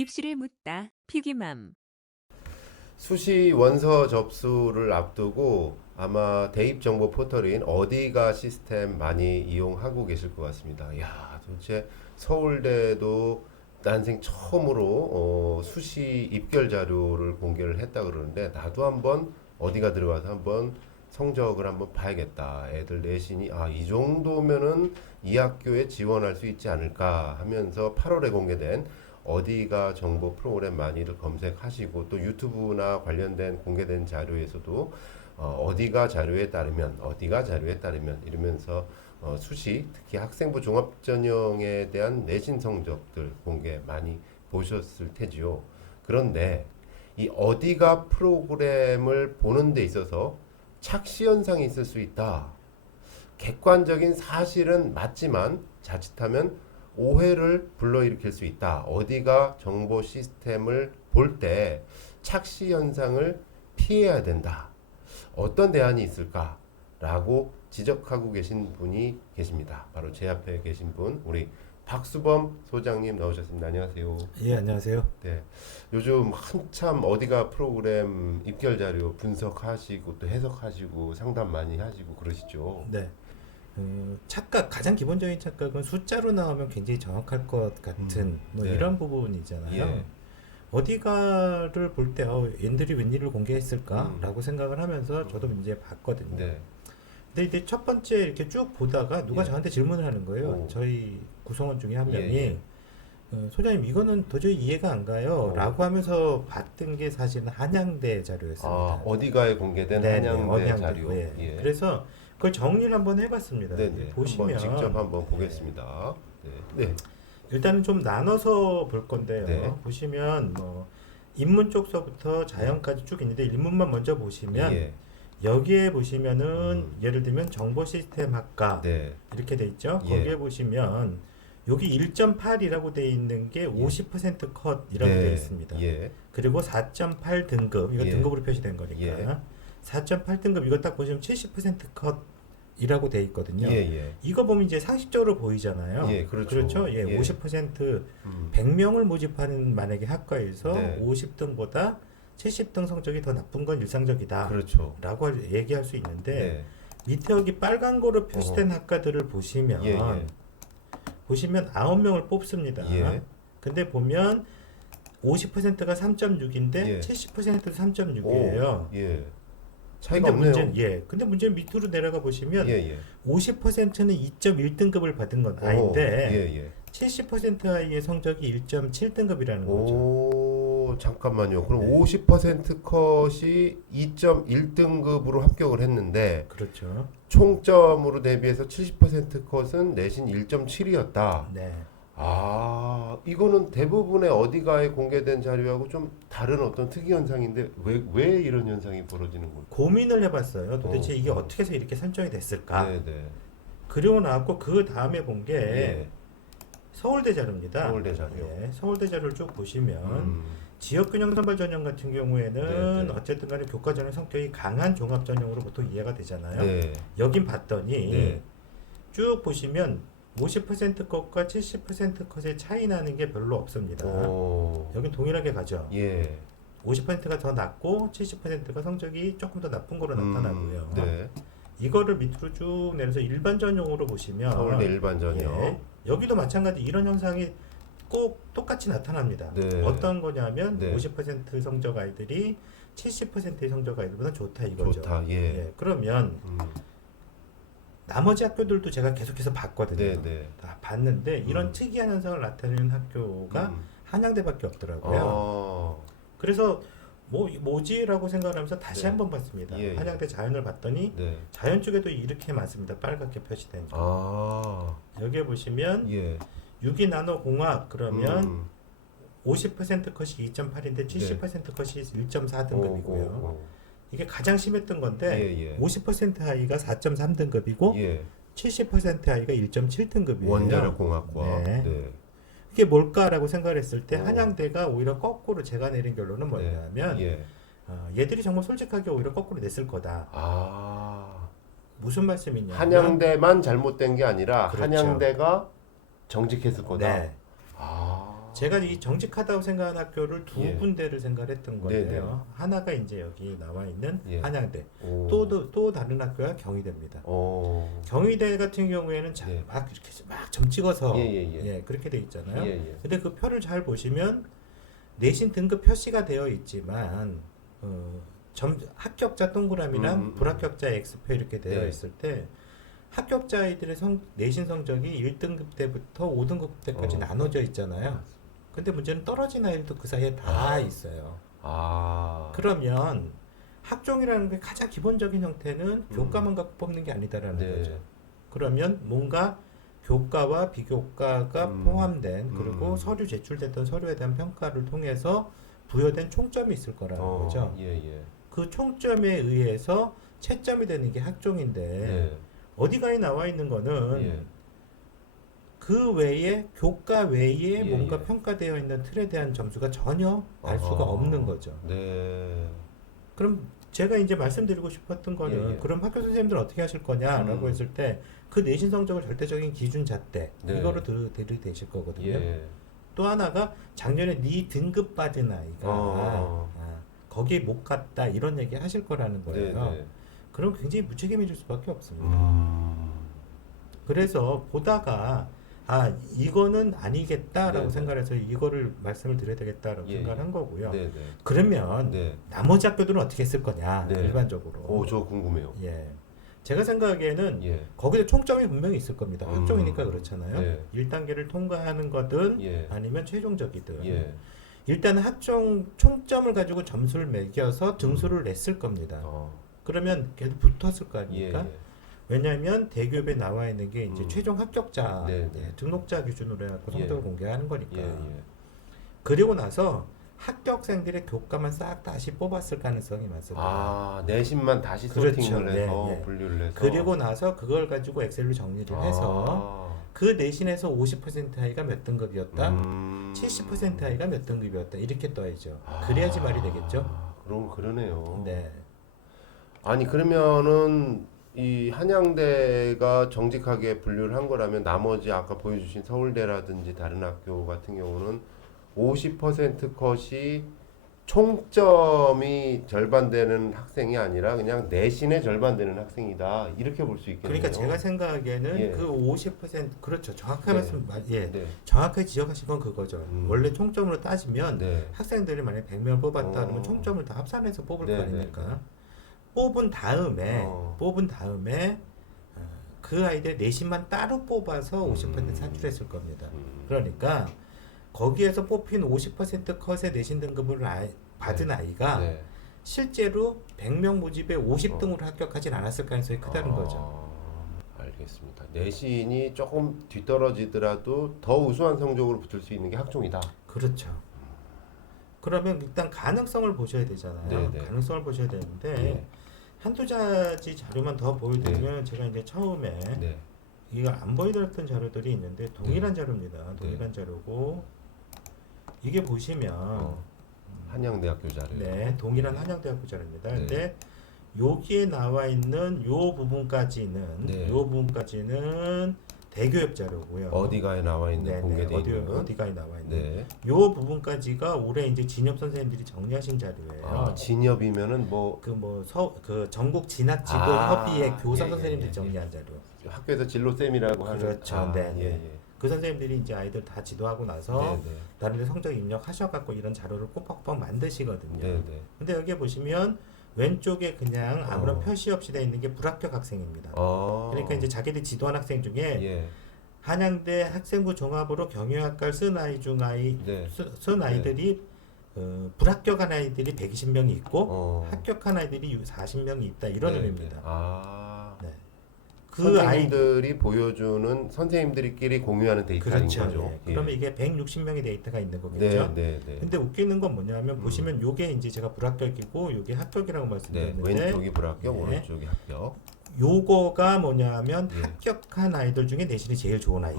입시를 묻다. 피기맘. 수시 원서 접수를 앞두고 아마 대입 정보 포털인 어디가 시스템 많이 이용하고 계실 것 같습니다. 야, 도대체 서울대도 난생 처음으로 수시 입결 자료를 공개를 했다 그러는데 나도 한번 어디가 들어가서 한번 성적을 한번 봐야겠다. 애들 내신이 이 정도면은 이 학교에 지원할 수 있지 않을까 하면서 8월에 공개된 어디가 정보 프로그램 많이들 검색하시고 또 유튜브나 관련된 공개된 자료에서도 어디가 자료에 따르면 이러면서 수시 특히 학생부 종합전형에 대한 내신 성적들 공개 많이 보셨을 테지요. 그런데 이 어디가 프로그램을 보는 데 있어서 착시 현상이 있을 수 있다. 객관적인 사실은 맞지만 자칫하면 오해를 불러일으킬 수 있다. 어디가 정보 시스템을 볼 때 착시 현상을 피해야 된다. 어떤 대안이 있을까라고 지적하고 계신 분이 계십니다. 바로 제 앞에 계신 분, 우리 박수범 소장님 나오셨습니다. 안녕하세요. 예, 안녕하세요. 네, 요즘 한참 어디가 프로그램 입결 자료 분석하시고 또 해석하시고 상담 많이 하시고 그러시죠. 네. 착각, 가장 기본적인 착각은 숫자로 나오면 굉장히 정확할 것 같은 네. 이런 부분이잖아요. 예. 어디가를 볼 때 얘들이 웬일을 공개했을까라고 생각을 하면서 저도 이제 봤거든요. 네. 근데 이제 첫 번째 이렇게 쭉 보다가 누가 예. 저한테 질문을 하는 거예요. 오. 저희 구성원 중에 한 예, 명이 예. 소장님 이거는 도저히 이해가 안 가요. 라고 하면서 봤던 게 사실은 한양대 자료였습니다. 어디가에 공개된 네네, 한양대 언양대. 자료. 예. 예. 그래서 그걸 정리를 한번 해봤습니다. 네네. 보시면 한번 직접 한번 보겠습니다. 네. 네. 일단은 좀 나눠서 볼 건데요. 네. 보시면 뭐 인문 쪽서부터 자연까지 쭉 있는데 일문만 먼저 보시면 예. 여기에 보시면은 예를 들면 정보시스템학과 네. 이렇게 돼 있죠. 예. 거기에 보시면 여기 1.8이라고 돼 있는 게 50% 컷이라고 네. 돼 있습니다. 예. 그리고 4.8 등급 이거 예. 등급으로 표시된 거니까 예. 4.8 등급 이거 딱 보시면 70% 컷이라고 돼 있거든요. 예. 이거 보면 이제 상식적으로 보이잖아요. 예, 그렇죠. 그렇죠. 예, 예. 50% 음. 100명을 모집하는 만약에 학과에서 네. 50등보다 70등 성적이 더 나쁜 건 일상적이다. 그렇죠. 라고 얘기할 수 있는데 네. 밑에 여기 빨간 거로 표시된 학과들을 보시면 예. 9명을 뽑습니다. 예. 근데 보면 50%가 3.6인데 예. 70%도 3.6이에요. 예. 차이가 없네요. 근데 문제는 밑으로 내려가 보시면 예. 50%는 2.1등급을 받은 건 아닌데 예. 70% 아이의 성적이 1.7등급이라는 거죠. 오, 잠깐만요. 그럼 네. 50% 컷이 2.1등급으로 합격을 했는데 그렇죠. 총점으로 대비해서 70% 컷은 내신 1.7이었다. 네. 이거는 대부분의 어디가에 공개된 자료하고 좀 다른 어떤 특이 현상인데 왜 이런 현상이 벌어지는 걸까? 고민을 해봤어요. 도대체 이게 어. 어떻게 해서 이렇게 설정이 됐을까? 네네. 그리고 나왔고 그 다음에 본 게 예. 서울대 자료입니다. 서울대 자료. 예, 서울대 자료를 쭉 보시면 음. 지역균형 선발 전형 같은 경우에는 네. 어쨌든 간에 교과 전형 성격이 강한 종합 전형으로 보통 이해가 되잖아요. 네. 여긴 봤더니 네. 쭉 보시면 50% 컷과 70% 컷의 차이 나는 게 별로 없습니다. 여긴 동일하게 가죠. 예. 50%가 더 낮고 70%가 성적이 조금 더 나쁜 거로 나타나고요. 네. 이거를 밑으로 쭉 내려서 일반 전형으로 보시면 서울대 일반 전형. 예, 여기도 마찬가지 이런 현상이 꼭 똑같이 나타납니다. 네. 어떤 거냐면 네. 50% 성적 아이들이 70%의 성적 아이들보다 좋다 이거죠. 좋다. 예. 예, 그러면 나머지 학교들도 제가 계속해서 봤거든요. 네. 다 봤는데 이런 특이한 현상을 나타내는 학교가 한양대밖에 없더라고요. 그래서 뭐지라고 생각하면서 다시 네. 한번 봤습니다. 예. 한양대 자연을 봤더니 네. 자연 쪽에도 이렇게 많습니다. 빨갛게 표시된 점. 여기에 보시면 예. 유기나노공학 그러면 50% 컷이 2.8인데 70% 컷이 1.4등급이고요. 네. 이게 가장 심했던 건데 50% 아이가 4.3등급이고 예. 70% 아이가 1.7등급이에요. 원자력 공학과. 네. 네. 이게 뭘까라고 생각을 했을 때 어. 한양대가 오히려 거꾸로 제가 내린 결론은 뭐냐면 예. 얘들이 정말 솔직하게 오히려 거꾸로 냈을 거다. 무슨 말씀이냐면 한양대만 잘못된 게 아니라 그렇죠. 한양대가 정직했을 거다. 네. 제가 이 정직하다고 생각하는 학교를 두 예. 군데를 생각했던 거예요. 네네. 하나가 이제 여기 나와 있는 예. 한양대. 오. 또 다른 학교가 경희대입니다. 오. 경희대 같은 경우에는 예. 막 이렇게 막 점 찍어서 예. 그렇게 돼 있잖아요. 예. 근데 그 표를 잘 보시면 내신 등급 표시가 되어 있지만 합격자 동그라미랑 불합격자 X표 이렇게 되어 네. 있을 때 합격자 아이들의 내신 성적이 1등급 때부터 5등급 때까지 나눠져 있잖아요. 근데 문제는 떨어진 아이들도 그 사이에 다 있어요. 아. 그러면 학종이라는 게 가장 기본적인 형태는 교과만 갖고 뽑는 게 아니다라는 네. 거죠. 그러면 뭔가 교과와 비교과가 포함된 그리고 서류 제출됐던 서류에 대한 평가를 통해서 부여된 총점이 있을 거라는 거죠. 예. 그 총점에 의해서 채점이 되는 게 학종인데 네. 어디가에 나와 있는 거는 예. 그 외에 교과 외에 예, 뭔가 예. 평가되어 있는 틀에 대한 점수가 전혀 알 수가 없는 거죠. 네. 그럼 제가 이제 말씀드리고 싶었던 거는 예. 그럼 학교 선생님들 어떻게 하실 거냐라고 했을 때 그 내신 성적을 절대적인 기준 잣대 네. 이거로 들이대실 거거든요. 예. 또 하나가 작년에 네 등급 받은 아이가 거기에 못 갔다 이런 얘기 하실 거라는 거예요. 네. 그럼 굉장히 무책임해질 수밖에 없습니다. 그래서 보다가 이거는 아니겠다라고 네네. 생각해서 이거를 말씀을 드려야 되겠다라고 예, 생각한 거고요. 네. 그러면 네. 나머지 학교들은 어떻게 했을 거냐 네. 일반적으로. 오, 저 궁금해요. 예. 제가 생각하기에는 예. 거기에 총점이 분명히 있을 겁니다. 학종이니까 그렇잖아요. 네. 1단계를 통과하는 거든 예. 아니면 최종적이든 예. 일단 학종 총점을 가지고 점수를 매겨서 등수를 냈을 겁니다. 그러면 걔도 붙었을 거 아닙니까? 예. 왜냐하면 대기업에 나와 있는 게 이제 최종 합격자 네. 등록자 기준으로 해갖고 성적을 예. 공개하는 거니까. 예. 그리고 나서 합격생들의 교과만 싹 다시 뽑았을 가능성이 많습니다. 내신만 다시 그렇죠. 소팅을 해서 네. 분류를 해서. 그리고 나서 그걸 가지고 엑셀로 정리를 해서 그 내신에서 50% 아이가 몇 등급이었다, 70% 아이가 몇 등급이었다 이렇게 떠야죠. 그래야지 말이 되겠죠. 그럼 그러네요. 네. 아니 그러면은 이 한양대가 정직하게 분류를 한 거라면 나머지 아까 보여주신 서울대라든지 다른 학교 같은 경우는 50% 컷이 총점이 절반 되는 학생이 아니라 그냥 내신의 절반 되는 학생이다 이렇게 볼 수 있겠네요. 그러니까 제가 생각하기에는 예. 그 50% 그렇죠. 정확하게 네. 말씀 예. 네. 정확하게 지적하신 건 그거죠. 원래 총점으로 따지면 네. 학생들이 만약 100명 뽑았다 그러면 총점을 다 합산해서 뽑을 네, 거 아닙니까? 뽑은 다음에 그 아이들 내신만 따로 뽑아서 50% 산출했을 겁니다. 그러니까 거기에서 뽑힌 50% 컷의 내신 등급을 받은 아이가 네. 실제로 100명 모집에 50등으로 합격하진 않았을 가능성이 크다는 거죠. 알겠습니다. 내신이 조금 뒤떨어지더라도 더 우수한 성적으로 붙을 수 있는 게 학종이다. 그렇죠. 그러면 일단 가능성을 보셔야 되잖아요. 네네. 가능성을 보셔야 되는데 네. 한두 가지 자료만 더 보여드리면 제가 이제 처음에 네. 이거 안 보여드렸던 자료들이 있는데 동일한 자료입니다. 동일한 자료고 이게 보시면 한양대학교 자료. 네, 동일한 한양대학교 자료입니다. 네. 근데 여기에 나와 있는 요 부분까지는 네. 요 부분까지는 대교협 자료고요. 어디가에 나와 있는 네, 공개되어 있는 건? 어디가에 나와 있는 네. 요 부분까지가 올해 이제 진협 선생님들이 정리하신 자료예요. 진협이면은 뭐 그 전국 진학지도 협의회 교사 선생님들이 정리한 자료. 학교에서 진로쌤이라고 그렇죠. 하는. 네, 예, 네. 예. 그 선생님들이 이제 아이들 다 지도하고 나서 네, 네. 다른데 성적 입력하셔갖고 이런 자료를 꼬박꼬박 만드시거든요. 네, 네. 근데 여기에 보시면 왼쪽에 그냥 아무런 표시 없이 되어 있는 게 불합격 학생입니다. 그러니까 이제 자기들 지도한 학생 중에 예. 한양대 학생부 종합으로 경영학과를 쓴 아이 중 네. 쓴 아이들이 불합격한 아이들이 120명이 있고 합격한 아이들이 40명이 있다 이런 네, 의미입니다. 네. 네. 선생님들이 보여주는 선생님들끼리 공유하는 데이터인 그렇죠. 거죠. 네. 예. 그러면 이게 160명의 데이터가 있는 거겠죠. 네, 네. 근데 웃기는 건 뭐냐면 보시면 요게 이제 제가 불합격이고 요게 합격이라고 네, 말씀드렸는데 왼쪽이 불합격, 네. 오른쪽이 합격. 요거가 뭐냐면 예. 합격한 아이들 중에 내신이 제일 좋은 아이.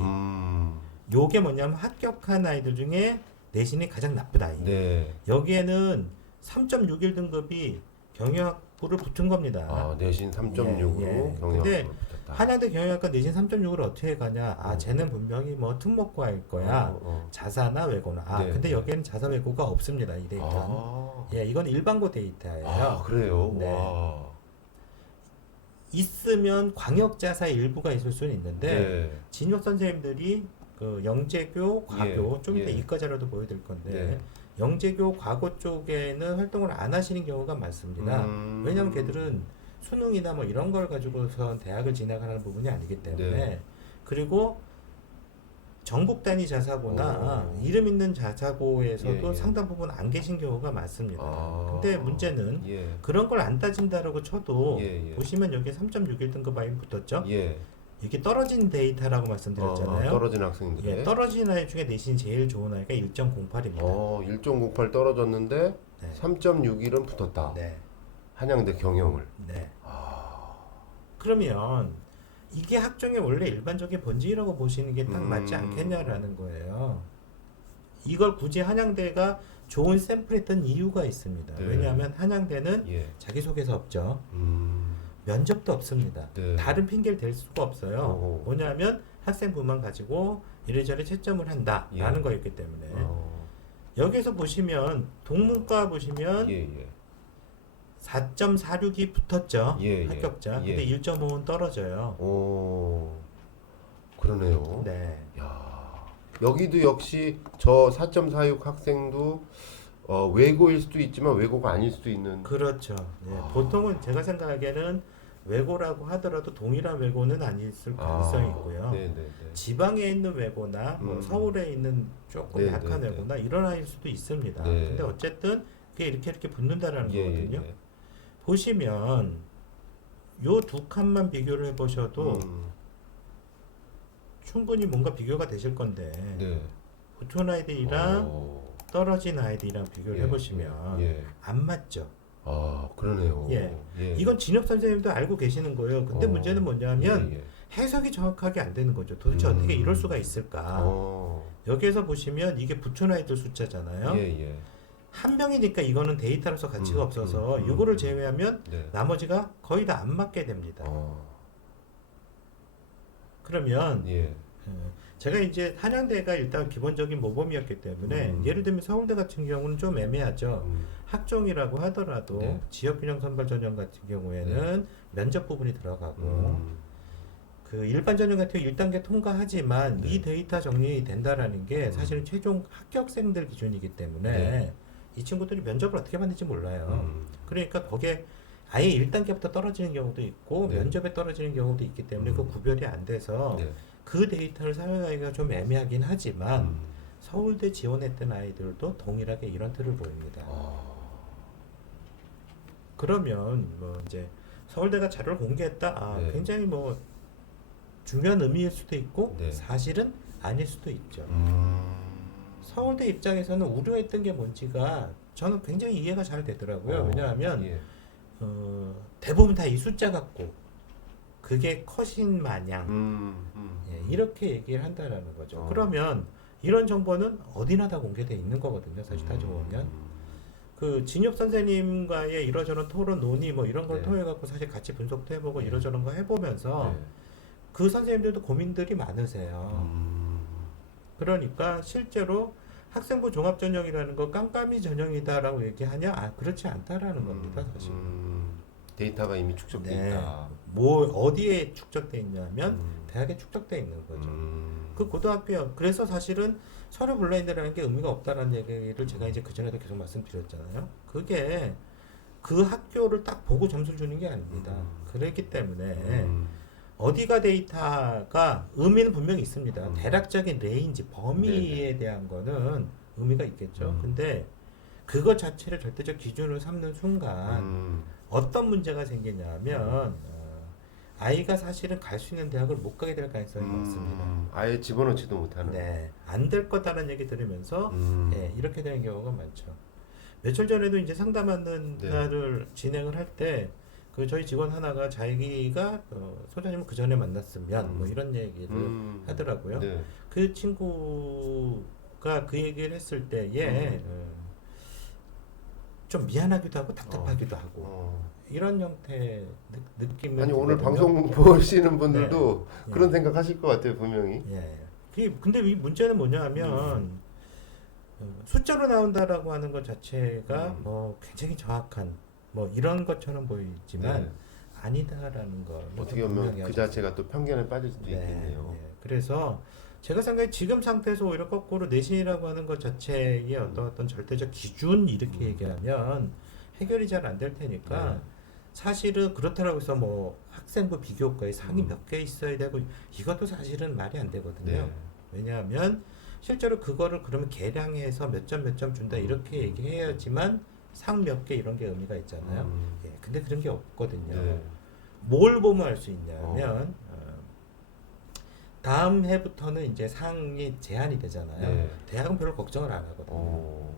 요게 뭐냐면 합격한 아이들 중에 내신이 가장 나쁜 아이. 네. 여기에는 3.61 등급이 경영학 부를 붙은 겁니다. 아, 내신 3.6으로 예, 예. 경영학부를 근데 붙였다. 한양대 경영학과 내신 3.6을 어떻게 가냐? 아, 음. 쟤는 분명히 뭐 특목고일 거야. 자사나 외고나. 아, 네, 근데 네. 여기에는 자사 외고가 없습니다. 이 데이터. 아, 예, 이건 일반고 데이터예요. 그래요? 네. 와. 있으면 광역자사 일부가 있을 수는 있는데 네. 진혁 선생님들이 그 영재교, 과교 예, 좀 이따 예. 이과 자료도 보여드릴 건데 네. 영재교, 과고 쪽에는 활동을 안 하시는 경우가 많습니다. 왜냐하면 걔들은 수능이나 뭐 이런 걸 가지고선 대학을 진학하는 부분이 아니기 때문에 네. 그리고 전국 단위 자사고나 오. 이름 있는 자사고에서도 예, 예. 상당 부분 안 계신 경우가 많습니다. 아. 근데 문제는 예. 그런 걸 안 따진다라고 쳐도 예, 예. 보시면 여기 3.61 등급 아이 붙었죠? 예. 이게 떨어진 데이터라고 말씀드렸잖아요. 떨어진 학생들. 예, 떨어진 아이 중에 내신 제일 좋은 아이가 1.08입니다. 1.08 떨어졌는데 네. 3.61은 붙었다. 네. 한양대 경영을. 네. 아. 그러면 이게 학종의 원래 일반적인 본질이라고 보시는 게 딱 맞지 음. 않겠냐라는 거예요. 이걸 굳이 한양대가 좋은 샘플했던 이유가 있습니다. 네. 왜냐하면 한양대는 예. 자기소개서 없죠. 음. 면접도 없습니다. 네. 다른 핑계를 댈 수가 없어요. 오. 뭐냐면 학생부만 가지고 이래저래 채점을 한다라는 예. 거였기 때문에 어. 여기서 보시면 동문과 보시면 예, 예. 4.46이 붙었죠. 예, 예. 합격자. 예. 근데 1.5는 떨어져요. 오. 그러네요. 네. 야. 여기도 역시 저 4.46 학생도 외고일 수도 있지만 외고가 아닐 수도 있는. 그렇죠. 예, 아. 보통은 제가 생각하기에는 외고라고 하더라도 동일한 외고는 아닐 가능성이 있고요. 네, 네, 네. 지방에 있는 외고나 뭐 서울에 있는 조금 네, 약한 네, 외고나 이런 아이일 수도 있습니다. 네. 근데 어쨌든 그게 이렇게 붙는다라는 예, 거거든요. 예, 예. 보시면 요 두 칸만 비교를 해보셔도 충분히 뭔가 비교가 되실 건데 네. 붙은 아이들이랑 어. 떨어진 아이들이랑 비교를 예, 해보시면 예. 안 맞죠. 아, 그러네요. 예. 예. 이건 진혁 선생님도 알고 계시는 거예요. 근데 문제는 뭐냐면 예, 예. 해석이 정확하게 안 되는 거죠. 도대체 어떻게 이럴 수가 있을까? 여기에서 보시면 이게 붙은 아이들 숫자잖아요. 예, 예. 한 명이니까 이거는 데이터로서 가치가 없어서 이거를 제외하면 네. 나머지가 거의 다 안 맞게 됩니다. 어. 그러면 예. 제가 이제 한양대가 일단 기본적인 모범이었기 때문에 예를 들면 서울대 같은 경우는 좀 애매하죠. 학종이라고 하더라도 네. 지역균형 선발 전형 같은 경우에는 면접 부분이 들어가고 음. 그 일반 전형 같은 경우 1단계 통과하지만 네. 이 데이터 정리된다라는 게 사실은 최종 합격생들 기준이기 때문에 네. 이 친구들이 면접을 어떻게 받는지 몰라요. 음. 그러니까 거기에 아예 1단계부터 떨어지는 경우도 있고 네. 면접에 떨어지는 경우도 있기 때문에 그 구별이 안 돼서 네. 그 데이터를 사용하기가 좀 애매하긴 하지만 음. 서울대 지원했던 아이들도 동일하게 이런 틀을 보입니다. 아. 그러면 뭐 이제 서울대가 자료를 공개했다. 아, 네. 굉장히 뭐 중요한 의미일 수도 있고 네. 사실은 아닐 수도 있죠. 음. 서울대 입장에서는 우려했던 게 뭔지가 저는 굉장히 이해가 잘 되더라고요. 왜냐하면 예. 대부분 다 이 숫자 갖고 그게 컷인 마냥 예, 이렇게 얘기를 한다라는 거죠. 그러면 이런 정보는 어디나 다 공개돼 있는 거거든요. 사실 따지고 보면 그 진혁 선생님과의 이러저런 토론 논의 뭐 이런 걸 네. 통해 갖고 사실 같이 분석도 해보고 네. 이러저런 거 해보면서 네. 그 선생님들도 고민들이 많으세요. 그러니까 실제로 학생부 종합 전형이라는 거 깜깜이 전형이다라고 얘기하냐? 아, 그렇지 않다라는 겁니다, 사실. 데이터가 이미 축적돼 네. 있다. 뭐 어디에 축적돼 있냐면 대학에 축적돼 있는 거죠. 그 고등학교 그래서 사실은 서류 블라인드라는 게 의미가 없다라는 얘기를 제가 이제 그 전에도 계속 말씀드렸잖아요. 그게 그 학교를 딱 보고 점수를 주는 게 아닙니다. 그렇기 때문에 어디가 데이터가 의미는 분명히 있습니다. 대략적인 레인지 범위에 네네. 대한 거는 의미가 있겠죠. 근데 그것 자체를 절대적 기준으로 삼는 순간 어떤 문제가 생기냐면 아이가 사실은 갈 수 있는 대학을 못 가게 될 가능성이 많습니다. 아예 집어넣지도 못하는. 네, 안 될 거다라는 얘기 들으면서 예, 이렇게 되는 경우가 많죠. 며칠 전에도 이제 상담하는 네. 날을 진행을 할 때 그 저희 직원 하나가 자기가 소장님을 그 전에 만났으면 뭐 이런 얘기를 하더라고요. 네. 그 친구가 그 얘기를 했을 때에 좀 미안하기도 하고 답답하기도 하고 이런 형태 느낌을 아니 오늘 들거든요. 방송 보시는 분들도 네. 그런 생각하실 것 같아요 분명히. 예. 근데 이 문제는 뭐냐면 숫자로 나온다라고 하는 것 자체가 뭐 굉장히 정확한 뭐 이런 것처럼 보이지만 네. 아니다라는 거. 어떻게 보면 그 자체가 또 편견에 빠질 수도 있겠네요. 그래서 제가 생각에 지금 상태에서 오히려 거꾸로 내신이라고 하는 것 자체의 어떤 절대적 기준 이렇게 얘기하면 해결이 잘 안 될 테니까 네. 사실은 그렇다고 해서 뭐 학생부 비교과에 상이 몇 개 있어야 되고 이것도 사실은 말이 안 되거든요. 네. 왜냐하면 실제로 그거를 그러면 계량해서 몇 점 준다 이렇게 얘기해야지만 상 몇 개 이런 게 의미가 있잖아요. 예, 근데 그런 게 없거든요. 네. 뭘 보면 알 수 있냐면 다음 해부터는 이제 상이 제한이 되잖아요. 네. 대학은 별로 걱정을 안 하거든요. 어.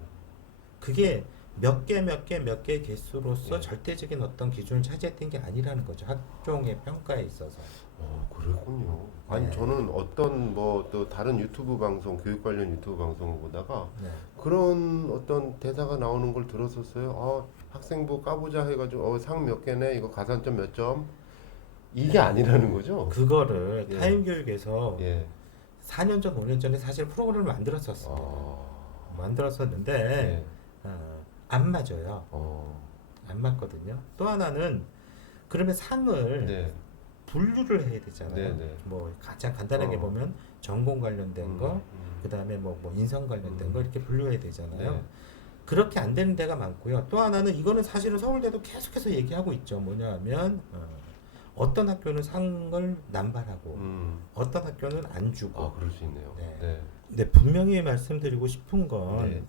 그게 몇 개의 개수로서 네. 절대적인 어떤 기준을 차지했던 게 아니라는 거죠. 학종의 평가에 있어서. 그랬군요. 아니 네. 저는 어떤 뭐 또 다른 유튜브 방송 교육 관련 유튜브 방송을 보다가 네. 그런 어떤 대사가 나오는 걸 들었었어요. 학생부 까보자 해가지고 상 몇 개네 이거 가산점 몇 점 이게 아니라는 거죠. 그거를 예. 타임 교육에서 예. 4년 전, 5년 전에 사실 프로그램을 만들었었습니다. 만들었었는데 예. 안 맞아요. 어. 안 맞거든요. 또 하나는 그러면 상을 네. 분류를 해야 되잖아요. 네, 네. 뭐 가장 간단하게 보면 전공 관련된 거, 그다음에 뭐 인성 관련된 거 이렇게 분류해야 되잖아요. 네. 그렇게 안 되는 데가 많고요. 또 하나는 이거는 사실은 서울대도 계속해서 얘기하고 있죠. 뭐냐면 어떤 학교는 상을 남발하고 어떤 학교는 안 주고. 그럴 수 있네요. 네. 네. 근데 분명히 말씀드리고 싶은 건 네.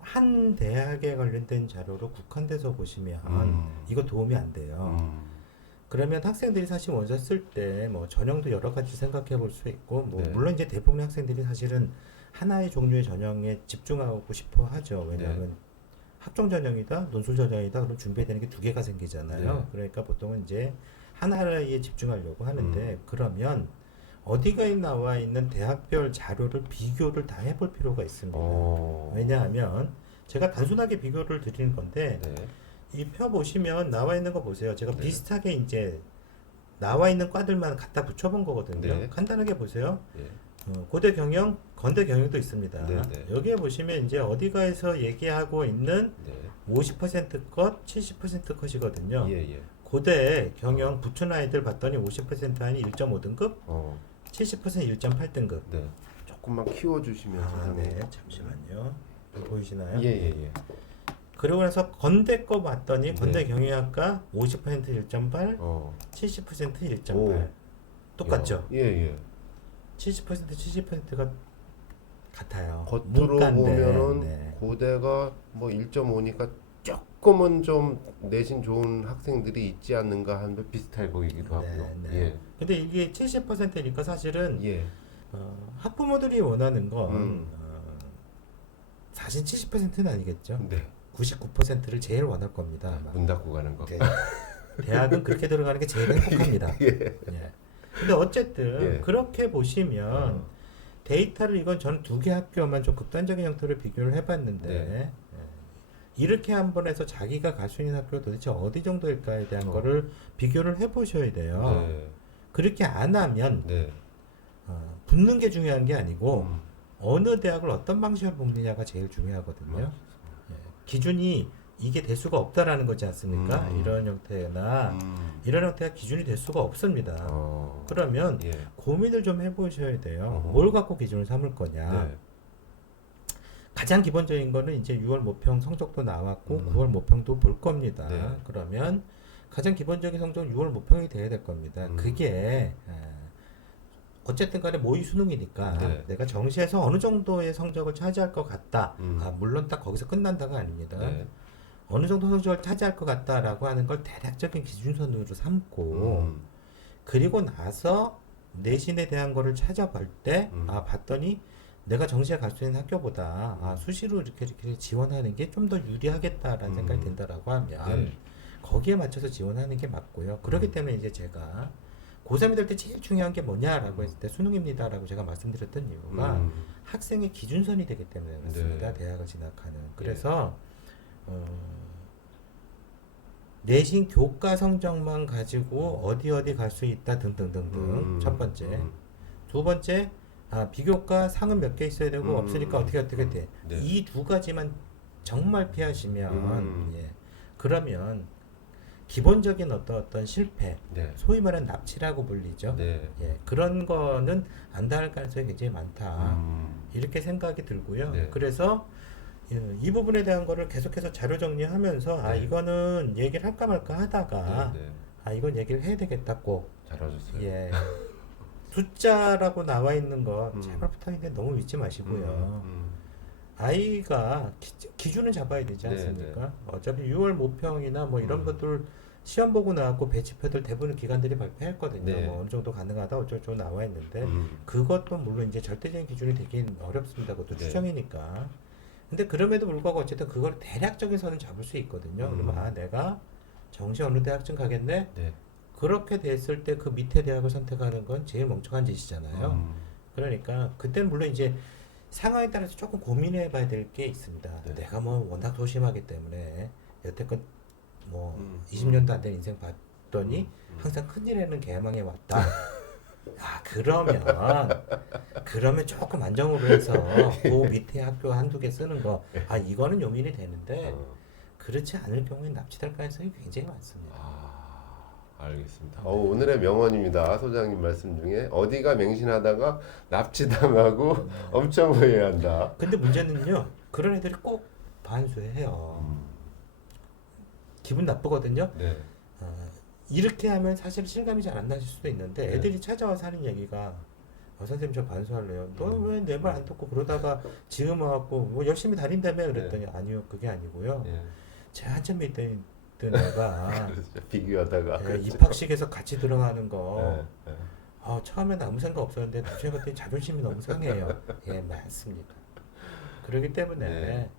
한 대학에 관련된 자료로 국한돼서 보시면 이거 도움이 안 돼요. 그러면 학생들이 사실 원서 쓸 때 뭐 전형도 여러 가지 생각해 볼 수 있고 뭐 네. 물론 이제 대부분의 학생들이 사실은 하나의 종류의 전형에 집중하고 싶어 하죠. 왜냐하면 학종 전형이다, 논술 전형이다, 그럼 준비해야 되는 게 두 개가 생기잖아요. 네. 그러니까 보통은 이제 하나에 집중하려고 하는데 그러면 어디가 나와 있는 대학별 자료를 비교를 다 해볼 필요가 있습니다. 왜냐하면 제가 단순하게 비교를 드리는 건데 네. 이 표 보시면 나와 있는 거 보세요. 제가 네. 비슷하게 이제 나와 있는 과들만 갖다 붙여본 거거든요. 네. 간단하게 보세요. 예. 고대 경영, 건대 경영도 있습니다. 네, 네. 여기에 보시면 이제 어디가에서 얘기하고 있는 네. 50% 컷, 70% 컷이거든요. 예, 예. 고대 경영 붙은 아이들 봤더니 50% 아니 1.5등급, 어. 70% 1.8등급. 네. 조금만 키워 주시면 세상에. 네, 잠시만요. 보이시나요? 예, 예, 예. 그리고 나서 건대 거 봤더니 건대 네. 경영학과 50% 1.8, 어. 70% 1.8. 오. 똑같죠? 예, 예. 70% 70%가 같아요. 겉으로 문과인데, 보면은 네. 고대가 뭐 1.5니까 조금은 좀 내신 좋은 학생들이 있지 않는가 하는데 비슷할 거기도 하고요. 네. 근데 이게 70%니까 사실은 예. 학부모들이 원하는 건 사실 70%는 아니겠죠. 네. 99%를 제일 원할 겁니다. 아마. 문 닫고 가는 거. 네. 대학은 그렇게 들어가는 게 제일 행복합니다. 예. 예. 근데 어쨌든 예. 그렇게 보시면 데이터를 이건 저는 두 개 학교만 좀 극단적인 형태로 비교를 해봤는데 네. 이렇게 한번 해서 자기가 갈 수 있는 학교가 도대체 어디 정도일까에 대한 거를 비교를 해보셔야 돼요. 네. 그렇게 안 하면 네. 붙는 게 중요한 게 아니고 어느 대학을 어떤 방식으로 뽑느냐가 제일 중요하거든요. 예. 기준이 이게 될 수가 없다라는 거지 않습니까? 이런 형태나 이런 형태가 기준이 될 수가 없습니다. 그러면 예. 고민을 좀 해보셔야 돼요. 어허. 뭘 갖고 기준을 삼을 거냐. 네. 가장 기본적인 거는 이제 6월 모평 성적도 나왔고 9월 모평도 볼 겁니다. 네. 그러면 가장 기본적인 성적은 6월 모평이 돼야 될 겁니다. 그게 어쨌든 간에 모의 수능이니까 네. 내가 정시에서 어느 정도의 성적을 차지할 것 같다. 물론 딱 거기서 끝난다가 아닙니다. 네. 어느 정도 성적을 차지할 것 같다라고 하는 걸 대략적인 기준선으로 삼고 그리고 나서 내신에 대한 거를 찾아볼 때 봤더니 내가 정시에 갈 수 있는 학교보다 수시로 이렇게 지원하는 게 좀 더 유리하겠다라는 생각이 든다라고 하면 네. 거기에 맞춰서 지원하는 게 맞고요. 그렇기 때문에 이제 제가 고3이 될 때 제일 중요한 게 뭐냐라고 했을 때 수능입니다라고 제가 말씀드렸던 이유가 학생의 기준선이 되기 때문에 그렇습니다. 네. 대학을 진학하는. 그래서 내신 교과 성적만 가지고 어디 갈 수 있다 등등등등. 첫 번째. 두 번째, 비교과 상은 몇 개 있어야 되고 없으니까 어떻게 돼. 네. 이 두 가지만 정말 피하시면 예. 그러면 기본적인 어떤 실패, 네. 소위 말하는 납치라고 불리죠. 네. 예, 그런 거는 안 당할 가능성이 굉장히 많다. 이렇게 생각이 들고요. 네. 그래서 이 부분에 대한 거를 계속해서 자료 정리하면서 네. 이거는 얘기를 할까 말까 하다가 네. 네. 이건 얘기를 해야 되겠다 꼭. 잘하셨어요. 예. 숫자라고 나와 있는 거 제발 부탁인데 너무 믿지 마시고요. 아이가 기준을 잡아야 되지 않습니까? 네, 네. 어차피 6월 모평이나 뭐 이런 것들 시험 보고 나왔고 배치표들 대부분 기관들이 발표했거든요. 네. 뭐 어느 정도 가능하다 어쩌고 나와 있는데 그것도 물론 이제 절대적인 기준이 되긴 어렵습니다. 그것도 네. 추정이니까. 근데 그럼에도 불구하고 어쨌든 그걸 대략적인 선을 잡을 수 있거든요. 그러면 내가 정시 어느 대학쯤 가겠네? 네. 그렇게 됐을 때 그 밑에 대학을 선택하는 건 제일 멍청한 짓이잖아요. 그러니까 그때는 물론 이제 상황에 따라서 조금 고민해 봐야 될 게 있습니다. 네. 내가 뭐 워낙 소심하기 때문에 여태껏 뭐 20년도 안 된 인생 봤더니 항상 큰일에는 개망해 왔다. 그러면 조금 안정으로 해서 그 밑에 학교 한두 개 쓰는 거 이거는 용인이 되는데 그렇지 않을 경우에 납치될 가능성이 굉장히 많습니다. 알겠습니다. 오늘의 명언입니다. 소장님 말씀 중에 어디가 맹신하다가 납치당하고 엄청 후회한다. 근데 문제는요. 그런 애들이 꼭 반수해요. 기분 나쁘거든요. 네. 이렇게 하면 사실 실감이 잘 안 나실 수도 있는데 애들이 찾아와서 하는 얘기가 선생님 저 반수할래요. 너 왜 내 말 안 듣고 그러다가 지금 와갖고 뭐 열심히 다닌다며 그랬더니 아니요 그게 아니고요. 제가 한참 밑에 있던 애가 그렇죠. 비교하다가 그렇죠. 입학식에서 같이 들어가는 거 네. 처음엔 아무 생각 없었는데 나중에 봤더니 자존심이 너무 상해요. 예, 맞습니다. 그렇기 때문에 네.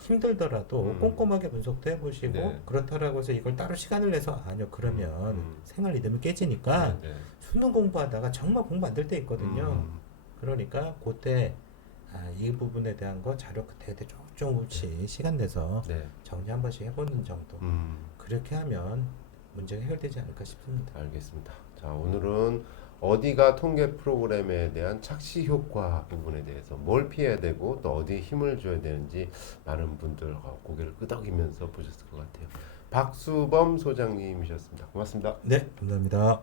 힘들더라도 꼼꼼하게 분석도 해보시고 네. 그렇다라고 해서 이걸 따로 시간을 내서 아니요 그러면 생활 리듬이 깨지니까 네. 수능 공부하다가 정말 공부 안 될 때 있거든요. 그러니까 그때 이 부분에 대한 거 자료 그때 조금씩 시간 내서 네. 정리 한 번씩 해보는 정도. 그렇게 하면 문제가 해결되지 않을까 싶습니다. 알겠습니다. 자, 오늘은 어디가 통계 프로그램에 대한 착시 효과 부분에 대해서 뭘 피해야 되고 또 어디에 힘을 줘야 되는지 많은 분들 고개를 끄덕이면서 보셨을 것 같아요. 박수범 소장님이셨습니다. 고맙습니다. 네, 감사합니다.